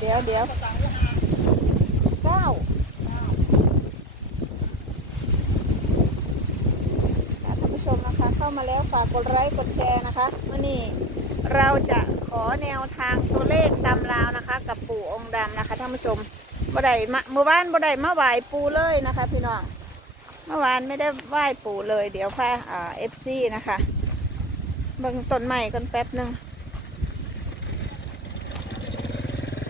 เดี๋ยวเดี๋ยวเก้าค่ะท่านผู้ชมนะคะ เข้ามาแล้วฝากกดไลค์กดแชร์นะคะวันนี้เราจะขอแนวทางตัวเลขตำราวนะคะ กับปู่องค์ดำนะคะท่านผู้ชมบ่ได้มาเมื่อวานบ่ได้มาไหว้ปู่เลยนะคะ พี่น้องเมื่อวานไม่ได้ไหว้ปู่เลย เดี๋ยวพาอ่าเอฟซีนะคะเบิ่งต้นใหม่กันแป๊บหนึ่ง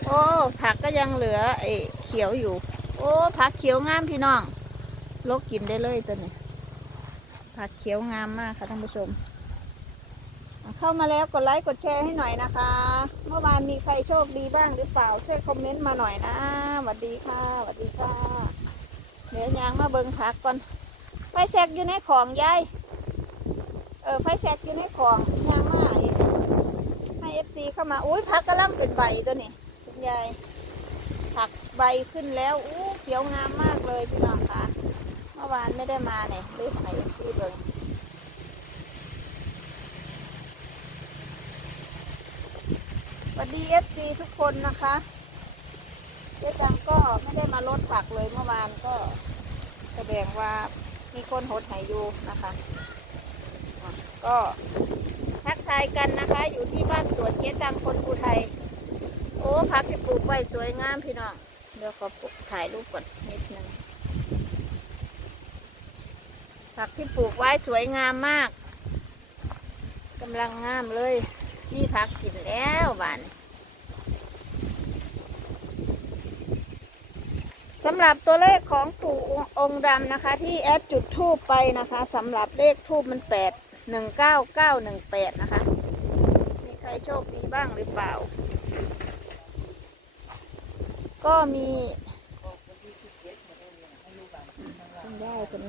โอ้ ผักก็ยังเหลือไอ้เขียวอยู่ โอ้ ผักเขียวงามพี่น้องลกกินได้เลยตัวนี้ผักเขียวงามมากค่ะท่านผู้ชม เข้ามาแล้วกดไลค์กดแชร์ให้หน่อยนะคะ เมื่อวานมีใครโชคดีบ้างหรือเปล่า ช่วยคอมเมนต์มาหน่อยนะสวัสดีค่ะสวัสดีค่ะ เดี๋ยวยางมาเบิงผักก่อน ไฟแซกอยู่ในของยาย เออไฟแซกอยู่ในของยางมาให้เอฟซีเข้ามา อุ้ยผักกำลังเป็นใบตัวนี้ ยาย ผักใบขึ้นแล้วอู้เขียวงามมากเลยพี่น้องคะเมื่อวานไม่ได้มาเนี่ยรีบให้อฟซีเลยสวัสดีเอฟซีทุกคนนะคะเจ๊จังก็ไม่ได้มาลดผักเลยเมื่อวานก็แสดงว่ามีคนหดหายอยู่นะคะก็ทักทายกันนะคะ อยู่ที่บ้านสวนเจ๊จังคนภูไทย โอ้ผักที่ปลูกไว้สวยงามพี่น้องเดี๋ยวขอปลูกถ่ายรูปก่อนนิดนึงผักที่ปลูกไว้สวยงามมากกำลังงามเลย นี่ผักกินแล้วบานสำหรับตัวเลขของปู่องค์ดำนะคะ ที่แอดจุดทูบไปนะคะสำหรับเลขทูบมันแปดหนึ่งเก้าเก้าหนึ่งแปดนะคะ มีใครโชคดีบ้างหรือเปล่า ก็มีคุณย่าคน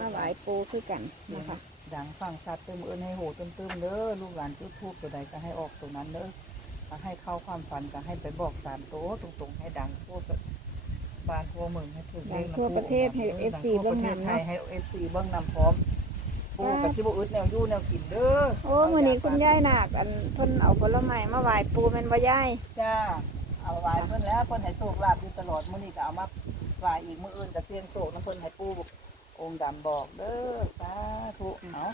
มาไหวปูคือกันนะคะดังฟังชัดเติมเอินให้โหเติมเติมเด้อลูกหลานจุดทูบตัวใดก็ให้ออกตัวนั้นเด้อถ้าให้เข้าความฝันก็ให้ไปบอกสามโต๊ตรงๆ ให้ดังทั่วบ้านทั่วเมืองให้ถึงดังทั่วประเทศให้ FC เบื้องนำไทเนาะยให้เอฟซีเบื้องนำพร้อมปูกับซิบอึดแนวยู่แนวกินเด้อโอ้มื่อนี้คุณย่ายหนักอันเพิ่นเอาผลไม้มาไหวปูเป็นบ่ย่ายจ้า เอาไว้เพิ่นแล้วเพิ่นให้โศกลาบอยู่ตลอดมื้อนี้ก็เอามาไหว้อีกมื้ออื่นก็เสียงโศกน้ำเพิ่นให้ปูองค์ดำบอกเด้อสาธุเอา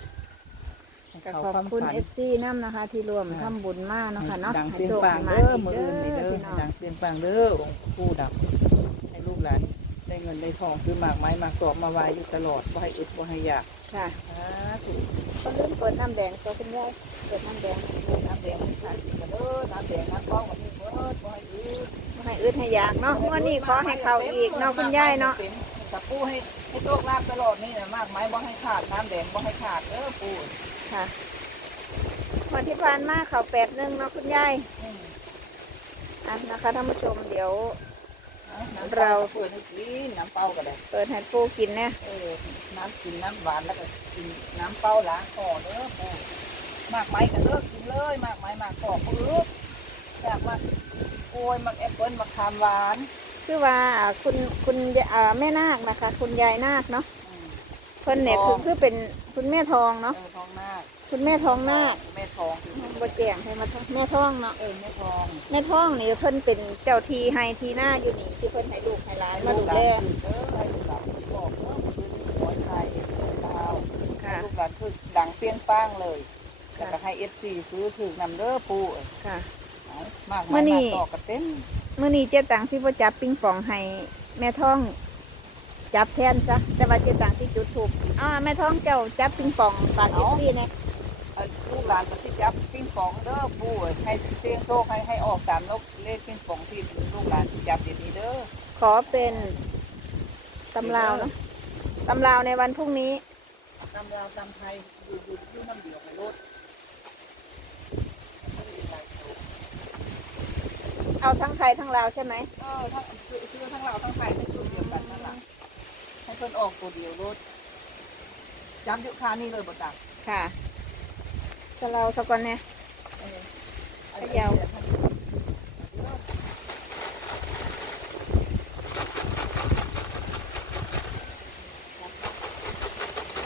ก็ขอบคุณเอฟซีน้ำนะคะ ที่รวมทำบุญมากเนาะคะเนาะดังให้เปลี่ยนโชคปางให้เด้อมามืออื่นนี่เด้อพี่น้องดังเปลี่ยนปางเด้อองค์ผู้ดับให้ลูกหลานได้เงินได้ทองซื้อหมากไม้หมากตอบมาไว้อยู่ตลอดบ่ให้อึดบ่ให้อยากค่ะสาธุ ก็เริ่มเปิดน้ำแดงตัวคุณย่ายเปิดน้ำแดงน้ำแดงมันขาดกินกันเด้อน้ำแดงน้ำท้องวันนี้เบิดบ่ให้อึดบ่ให้อึดให้อยากเนาะวันนี้ขอให้เขาอีกเนาะคุณย่ายเนาะกับปูให้ให้โชคลาภตลอดนี่นะมากไม้บ่ให้ขาดน้ำแดงบ่ให้ขาดเด้อปูค่ะวันที่ผ่านมาเขาแปดหนึ่งเนาะคุณย่ายอืมอะนะคะท่านผู้ชมเดี๋ยวเอาน้ำเราเปิดให้กินน้ำเปล่าก็ได้เปิดให้ปูกินเนี่ยเออน้ำกินน้ำหวานแล้วก็กินน้ำเปล่าล้างคอเด้อปูมากไม้ก็เลิกกิน เลยมากไม้มากคอปื๊บอยากมากกล้วยมากแอปเปิ้ลมากคามหวานคือว่าอ่าคุณคุณอ่าแม่นาคนะคะ คุณยายนาคเนาะอืมเพิ่นเนี่ยทคือองคือเป็นคุณแม่ทองเนาะเออทองนาคคุณแม่ทองนาคแม่ทองบ่แจ้งให้มาทองแม่ทองเนาะเออแม่ทองแม่ทองนี่เพิ่นเป็นเจ้าทีให้ทีหน้าอยู่นี่ที่เพิ่นให้ลูกให้หลานมาดูแลเด้อให้ลูกหลานบอกเด้อคือหัวไทยดาวค่ะลูกหลานคือดังเปรี้ยงป้างเลยค่ะ แล้วก็ให้เอฟซีซื้อถึงนำเด้อปูค่ะเอามากมื้มายอนี้ มากต่อกันเต็มมื้อนี้เจ๊ตังที่บ่จับปิงปองให้แม่ทอง จับแทนซะแต่ว่าเจ๊ตังที่จุดถูกอ้าวแม่ทองเจ้าจับปิงปองฝากเอฟซีเนี่ยเอ่อลูกหลานก็สิจับปิ้งปองเด้อปูให้เสียงโชคให้ให้ออกตามนกเลขปิ้งปองที่ลูกหลานสิจับเดี๋ยวนี้เด้อขอเป็นตำราวเนาะตำราวในวันพรุ่งนี้ ตำราวตำไทยอยู่อยู่อยู่น้ำเดียวไปรถ เอาทั้งไทยทั้งลาวใช่ไหมเออทั้งซื้อซื้อทั้งเราวทั้งไทยให้ตัวเดียวกันนั่นล่ะให้เพิ่นออกตัวเดียวรถจำยุคานี่เลยบ่ตักค่ะสลาวสกอนเนี่ย เออพะเยา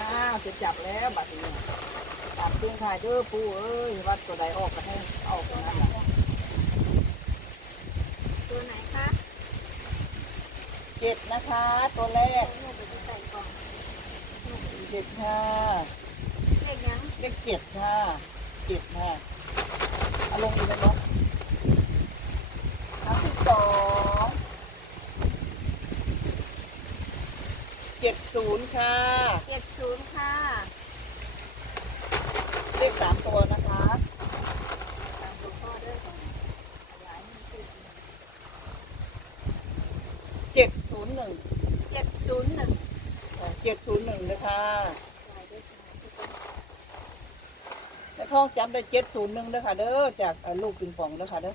อ้าวจะจับแล้วบัดนี้ตามเครื่องถ่ายเด้อปูเอ้ยวัดตัวใดออกก็ให้ออกตรงนั้นล่ะ เจ็ดนะคะ ตัวแรกเจ็ดค่ะเลขยังเลขเจ็ดค่ะเจ็ดค่ะเอาลงอีกไหมเนาะครั้งที่สองเจ็ดศูนย์ค่ะเจ็ดศูนย์ค่ะ เลขสามตัวนะคะ ตามตัวพ่อเด้อก่อนขยายมันขึ้น เจ็ดศูนย์หนึ่ง เจ็ด ศูนย์หนึ่งเจ็ดศูนย์หนึ่งนะคะขายด้วยค่ะทุกคนแล้วท้องจำได้เจ็ดศูนย์หนึ่งเด้อค่ะเด้อจากอ่าลูกปิงปองเด้อค่ะเด้อ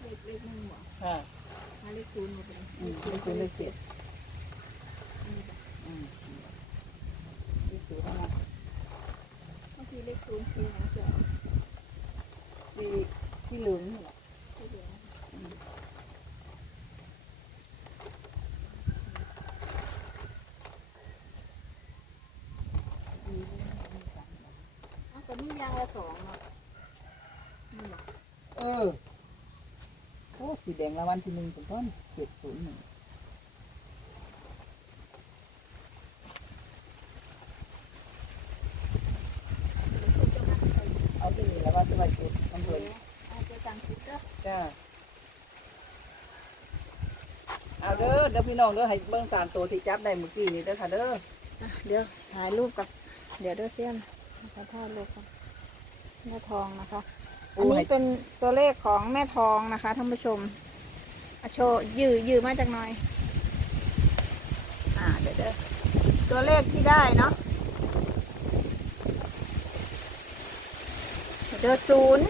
เลขเลขหนึ่งหัวค่ะมาเลขศูนย์หมดเลยอืมเลขศูนย์เลขเจ็ดอืมเลขศูนย์นะบางทีเลขศูนย์สี่นะเจ้าที่ที่เหลืองนี่แหละ ที่เหลือ อืม อ้าวก็มียางละ สองเนาะนี่เหรอเออ โอ้สีแดงรางวัลที่หนึ่งเป็นต้นเจ็ดศูนย์หนึ่งเอาที่นี่แล้วว่าจะมาเจ็ดน้ำเงินอาจจะสั่งคิดเด้อจ้าเอาเด้อเดี๋ยวพี่น้องเด้อให้เบิ่งสามตัวที่จับได้เมื่อกี้นี่เด้อค่ะเด้ออะเดี๋ยวถ่ายรูปกับ เดี๋ยวเด้อเซียนขอถ่ายรูปกับ แม่ทองนะคะ อันปูนี้ให้เป็นตัวเลขของแม่ทองนะคะท่านผู้ชมอะโชว์ยือยือมาจากหน่อย อ่าเดี๋ยวเด้อตัวเลขที่ได้เนาะเดี๋ยวศูนย์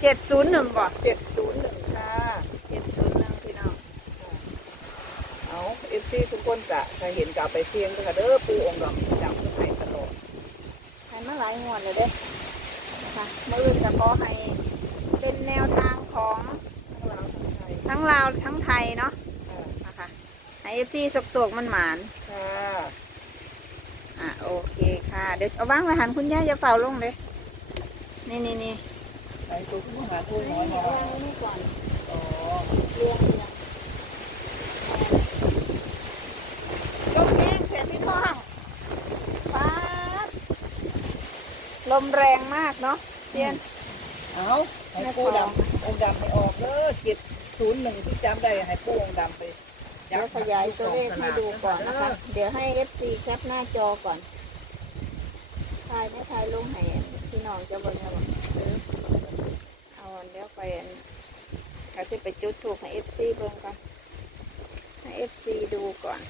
เจ็ดศูนย์หนึ่งก่อนเจ็ดศูนย์หนึ่งค่ะเจ็ดศูนย์หนึ่งพี่น้องเอาเอฟซีทุกคนจะใครเห็นกลับไปเสี่ยงเด้อค่ะเด้อปูองค์ดำจำให้ตลอดให้มาหลายงวดเลยเด้อนะ คะเมื่ออื่นจะขอให้เป็นแนวทางของทั้งลาวทั้งไทยทั้งลาวทั้งไทยเนาะอ่านะคะให้เอฟซีสกๆมันหมานค่ะอะโอเคค่ะ เดี๋ยวเอาว่างไว้หันคุณย่าจะเฝ้าลงเลยนี่นี่นี่ไอ้ตัวผู้หาตัวน้อยนี่น้อวายงไว้นี่ก่อนอ๋อเรียงเรียงยกแห้งเสร็จพี่พ่องป๊าบ ลมแรงมากเนาะเซียน เอาให้ปูดำองค์ดำไปออกเด้อเจ็ดศูนย์หนึ่งที่จำได้ให้ปูองค์ดำไปเดี๋ยวขยายตัวเลขให้ดูก่อนนะคะ เดี๋ยวให้ FC แคปหน้าจอก่อนถ่ายไม่ถ่ายลงให้พี่น้องจะเบิ่งนะบอกเออเอาอันเดี๋ยวไปอันเขาจะไปจุดถูกให้ FC เบิ่งก่อนให้ FC ดูก่อน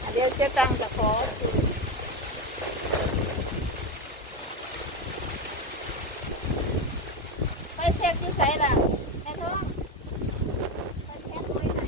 อะ เดี๋ยวเจะตังจะขอดูไปเช็คที่ไสล่ะแม่ท้องไปแคปไว้ไหน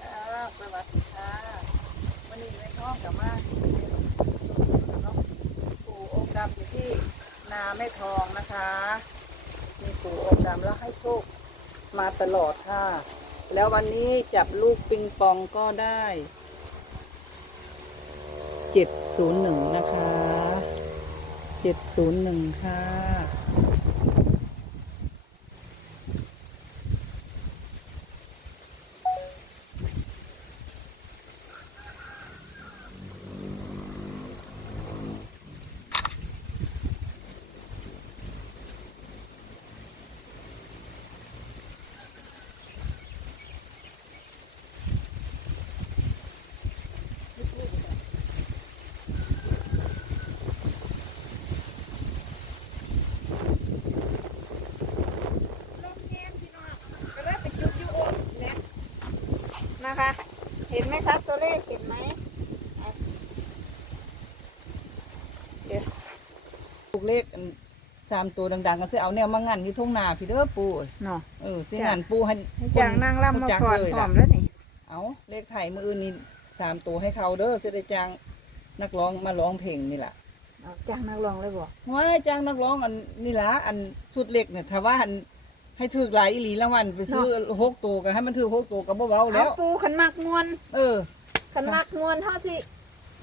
ค่ะสวัสดีค่ะวันนี้ในท้องกลับมาเนาะปู่องค์ดำอยู่ที่นาแม่ทองนะคะมี ดำแล้วให้โชคมาตลอดค่ะ แล้ววันนี้จับลูกปิงปองก็ได้701 นะคะ 701 ค่ะ ลมแห้งพี่น้องก็เลยไปจุดยูโอนเนี่ยนะคะ เห็นไหมครับตัวเลขเห็นไหมอะเดี๋ยวลูกเลขอันสามตัวดังๆกันสิเอาแนวมางันอยู่ทุ่งนาพี่เด้อปูเนาะเออสิจ้ะงันปูให้ให้จางนางล่ำมาจักฟอนเลยพร้อล่ะมแล้วนี่เอาเลขไทยมืออื่นนี่สามตัวให้เขาเด้อสิได้จ้างนักร้องมาร้องเพลงนี่แหละเอาจางนักร้องเลยบ่ว้ายจ้างนักร้องอันนี่ละอันสุดเล็กเนี่ยถ้าว่าอัน ให้ถือหลายอีหลีละวันไปซื้อหกตัวก็ให้มันถือหกตัวก็บ่เบาแล้เอาว ปูขันมักมวนเออ ขันมักมวนเฮาสิ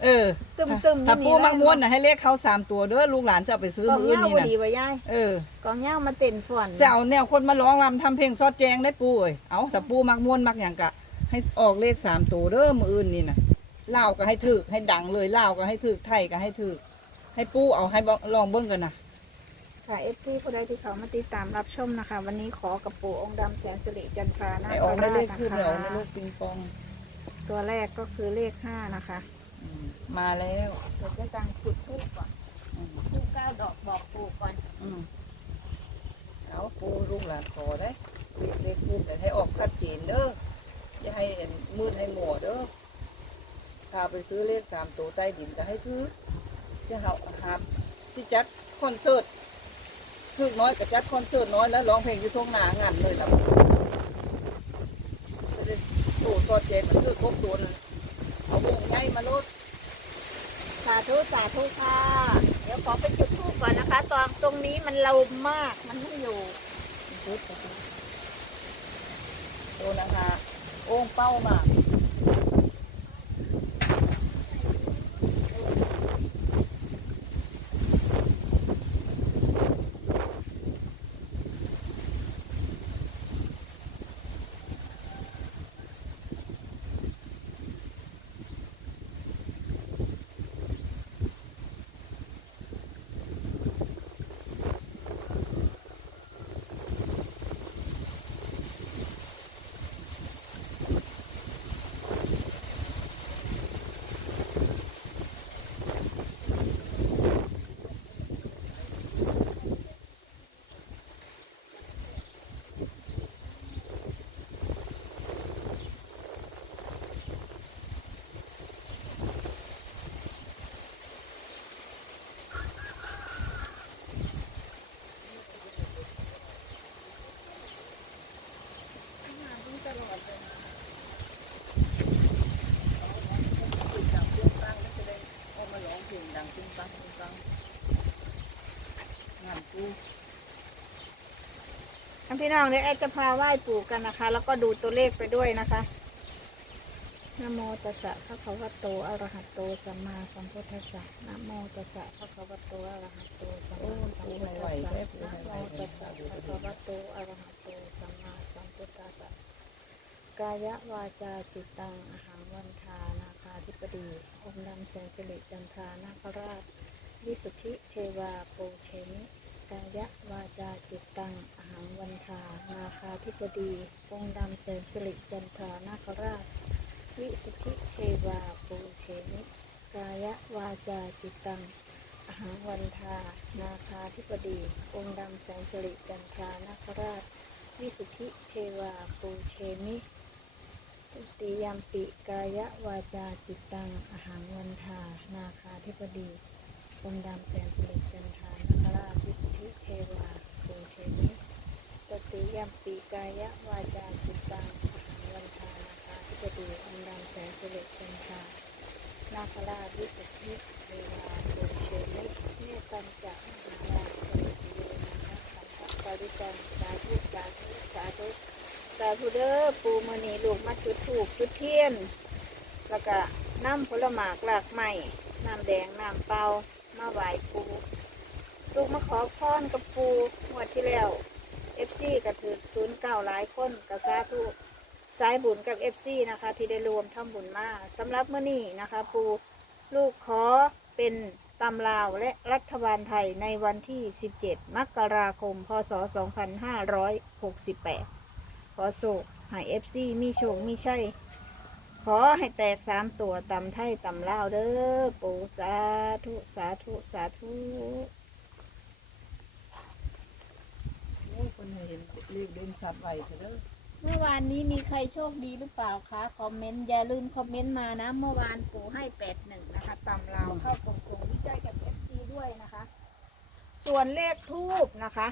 เออตึมๆถ้าอยู่นี่ปูมักม้วนน่ะให้เลขเขาสามตัวเด้อลูกหลานจะเอาไปซื้อกองมืออื่นเหย้านี่บ่นะดีบ่ยายเออ กองเหย้ามาเต้นฟ้อนจะเอาแนวคนมาร้องรำทำเพลงซอดแจงได้ปูเอ้ยเอาถ้าปูมักม้วนมักอย่างกะ ให้ออกเลขสามตัวเด้อมืออื่นนี่นะเล่าวก็ให้ถือให้ดังเลยเล่าวก็ให้ถือไทยก็ให้ถือให้ปูเอาให้บอกลองเบิ้งกันนะ ค่ะ FC ผู้ใดที่เขามาติดตามรับชมนะคะ วันนี้ขอกับปู่องค์ดำแสนสิริจันทรานาให้คออกได้ราเลชขนะขึ้นเลยออกได้คะเลขปิงปองตัวแรกก็คือเลขห้านะคะอืมมาแล้วเดี๋ยวจะตังจุดทูบก่อนอืมทูบเก้าดอกบอกปู่ก่อนอืมเอาปูลูกหลานขอได้เลขเลขขึ้นแต่ให้ออกชัดเจนเด้ออย่าให้เห็นมืดให้หมัวเด้อถ้าไปซื้อเลขสามตัวใต้ดินจะให้ถือจะเฮาหาสิจัดคอนเสิร์ต คือน้อยกับจัดคอนเสิร์ตน้อยแล้วร้องเพลงอยู่ทุ่งนางานเลยล่ะจะได้โอ้ซอดเจนมันคือครบตัวเลยเอาวงใหญ่มาโลดสาธุสาธุค่ะเดี๋ยวขอไปจุดทูบก่อนนะคะ ตอนตรงนี้มันลมมากมันไม่อยู่ดูนะคะ โอ่งเป้ามาก ดังตึ้งตั้งแล้วจะได้ออกมาร้องเพลงดังตึ้งตั้งตึ้งตั้งงานกู ที่น้องเดี๋ยวแอดจะพาไหว้ปู่กันนะคะ แล้วก็ดูตัวเลขไปด้วยนะคะนะโมตัสสะพระคะวะโตอระหะโตสัมมาสัมพุทธัสสะนะโมตัสสะพระคะวะโตอระหะโตสัมมาสัมพุทธัสสะนะโมตัสสะพระคะวะโตอระหะโตสัมมาสัมพุทธัสสะกายวาจาจิตตังอาหารวันทานาคาธิปดีองค์ดำแสนสิริจันทรานาคราชวิสุทธิเทวาโปเชมิายวาจาจิตตังอาหังวันทานาคาธิปดีองค์ดำแสนสิริจันทรานาคราช วิสุทธิเทวาปูเชมิกายวาจาจิตตังอาหังวันทานาคาธิปดีองค์ดำแสนสิริจันทรานาคราชวิสุทธิเทวาปูเชมิตุติยามปิกายวาจาจิตตังอาหังวันทานาคาธิปดีองค์ดำแสนสิริจันทรานาค ราวิสุทธิเทวาภูเทมิตติยัมปีกายวาจาจิตังอหังวันทานาคาธิปดีองค์ดำแสนสิริจันทานาคราวิสุทธิเทวาภูเทมิเมตัญจะมหาราชสมุทโยนะคะสัมภะปาริจันสาธุสาธุสาธุสาธุเด้อปูมณีลูกมาจุดถูกจุดเทียน แล้วก็น้ำผลหมากหลากไม้น้ำแดงน้ำเปล่ามาไหว้ปู ลูกมาขอพรกับปูงวดที่แล้วเอฟซีก็ถือศูนย์เก้าหลายคนกับสาธุสายบุญกับเอฟซีนะคะ ที่ได้รวมทำบุญมาสำหรับเมื่อนี้นะคะ ปูลูกขอเป็นตำลาวและรัฐบาลไทยในวันที่ 17 มกราคม พศ 2568 ขอโศกให้เอฟซีมีโชคมีชัยขอให้แตกสามตัวตำไทยตำลาวเด้อปูสาธุ สาธุ สาธุ โอ้ย คนให้เห็นเลขเด่นสับไว้เถอะเด้อเมื่อวานนี้มีใครโชคดีหรือเปล่าคะคอมเมนต์อย่าลืมคอมเมนต์มานะ เมื่อวานปู่ให้แปดหนึ่งนะคะตำลาวเข้ากลุ่มกลุ่มวิจัยกับเอฟซีด้วยนะคะ ส่วนเลขทูบนะคะ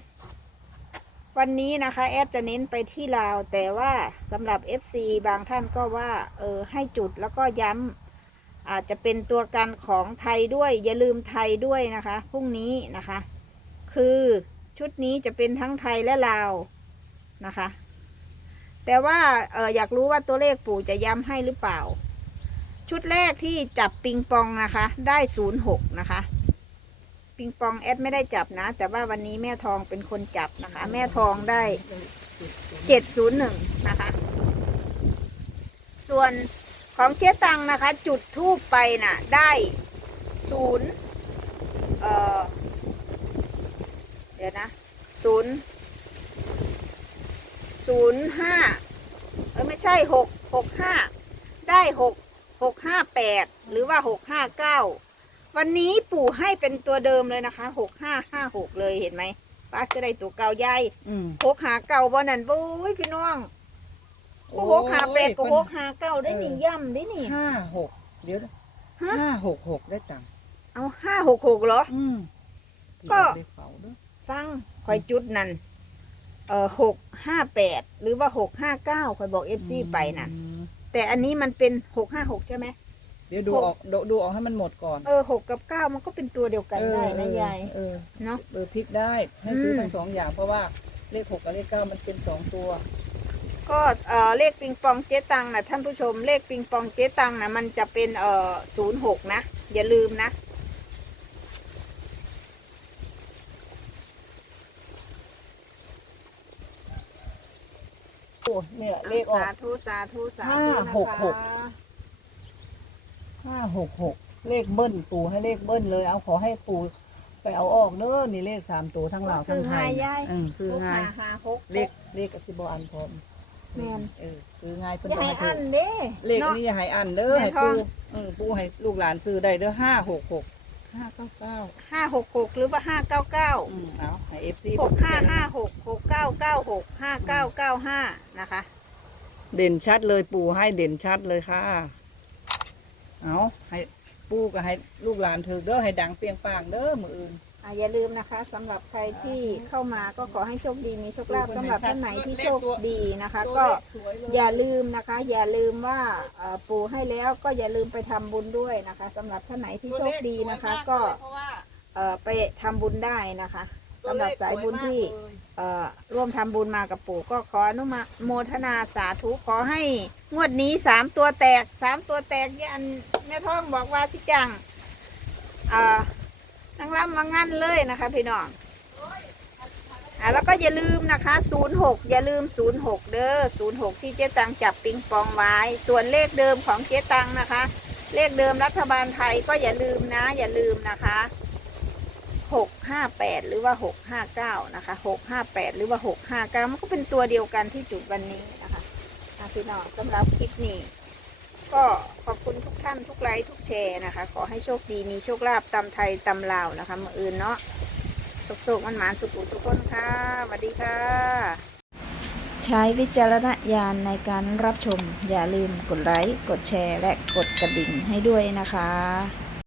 วันนี้นะคะแอดจะเน้นไปที่ลาวแต่ว่าสำหรับ FC บางท่านก็ว่าเออให้จุดแล้วก็ย้ำอาจจะเป็นตัวกันของไทยด้วย อย่าลืมไทยด้วยนะคะพรุ่งนี้นะคะ คือ ชุดนี้จะเป็นทั้งไทยและลาวนะคะ แต่ว่าเอออยากรู้ว่าตัวเลขปู่จะย้ำให้หรือเปล่า ชุดแรกที่จับปิงปองนะคะ ได้ศูนย์หกนะคะ ปิงปองแอดไม่ได้จับนะ แต่ว่าวันนี้แม่ทองเป็นคนจับนะคะ แม่ทองได้เจ็ดศูนย์หนึ่งนะคะ ส่วนของเจ๊ตังนะคะ จุดทูบไปน่ะได้ศูนย์เอ่อ ดี๋ยวนะศูนย์ศูนย์ห้าเออไม่ใช่หกหกห้าได้หกหกห้าแปดหรือว่าหกห้าเก้าวันนี้ปู่ให้เป็นตัวเดิมเลยนะคะหกห้าห้าหกเลยเห็นไหมป้าจะได้ตัวเก่าใหญ่อืมหกหาเก่าบ่นั่นโอ้ยพี่น้องโอ้หกหาแปดก็หกหาเก้าได้นี่ย่ำได้นี่ห้าหกเดี๋ยวฮะห้าหกหกได้ตังค์เอาห้าหกหกเหรออืมก็ได้เฝ้าเด้อ ฟังคอยจุดนั่นเอ่อหกห้าแปดหรือว่าหกห้าเก้าคอยบอกเอฟซีไปนั่นอืมแต่อันนี้มันเป็นหกห้าหกใช่ไหม เดี๋ยวดูออกดูดูออกให้มันหมดก่อน เออหกกับเก้ามันก็เป็นตัวเดียวกันได้นะยายเออเนาะเออพลิกได้ให้ซื้ออมทั้งสองอย่างเพราะว่าเลขหกกับเลขเก้ามันเป็นสองตัว ก็เอ่อเลขปิงปองเจ๊ตังนะท่านผู้ชมเลขปิงปองเจ๊ตังนะมันจะเป็นเอ่อศูนย์หกนะ อย่าลืมนะ โอ้เนี่ยเลขออก สาธุสาธุสาธุห้านะคะหกหกห้าหกหกเลขเบิ้ลปู่ให้เลขเบิ้ลเลย เอาขอให้ปู่ไปเอาออกเด้อนี่เลขสามตัวทั้งลาวทั้งไทยซื้อง่ายยาย อืมซื้อหกง่าย ห้าห้าหกเลขเลขกับสิบอันพร้อมแม่นเออซื้อง่ายเพิ่นอย่าก็ให้ให้อัถูนกเด้เลขอันเนาะ นี้อย่าให้อันเด้อแม่ให้ทอง ปู่เออปู่ให้ลูกหลานซื้อได้เด้อห้าหกหก ห้าเก้าเก้าห้าหกหกหรือว่าห้าเก้าเก้าอืมเอาให้เอฟซีหกห้าห้าหกหกเก้าเก้าหกห้าเก้าเก้าห้านะคะ เด่นชัดเลยปู่ให้เด่นชัดเลยค่ะ เอาให้ปู่ก็ให้ลูกหลานถือเด้อให้ดังเปรียงปางเด้อมืออื่น อะอย่าลืมนะคะสำหรับใครที่เข้ามาก็ขอให้โชคดีมีโชคลาภสำหรับท่านไหนที่โชคดีนะคะ ก็อย่าลืมนะคะ อย่าลืมว่าเอ่อปู่ให้แล้วก็อย่าลืมไปทำบุญด้วยนะคะสำหรับท่านไหนที่โชคดีนะคะ ก็เอ่อไปทำบุญได้นะคะสำหรับสายบุญที่เอ่อร่วมทำบุญมากับปู่ก็ขออนุโมทนาสาธุขอให้งวดนี้สามตัวแตกสามตัวแตกยันแม่ท้องบอกว่าสิจังอ่า นางรำมางั้นเลยนะคะ พี่น้องอะแล้วก็อย่าลืมนะคะ 06 อย่าลืม 06 เด้อ 06 ที่เจ๊ตังจับปิงปองไว้ ส่วนเลขเดิมของเจ๊ตังนะคะ เลขเดิมรัฐบาลไทยก็อย่าลืมนะ อย่าลืมนะคะ 658 หรือว่า 659 นะคะ 658 หรือว่า 659 มันก็เป็นตัวเดียวกันที่จุดวันนี้นะคะพี่น้องสำหรับคลิปนี้ ก็ขอบคุณทุกท่านทุกไลค์ทุกแชร์นะคะ ขอให้โชคดีมีโชคลาภตำไทยตำลาวนะคะมืออื่นเนาะสุกๆมันหมานสุขุทุกคนค่ะสวัสดีค่ะ ใช้วิจารณญาณในการรับชม อย่าลืมกดไลค์กดแชร์ และกดกระดิ่งให้ด้วยนะคะ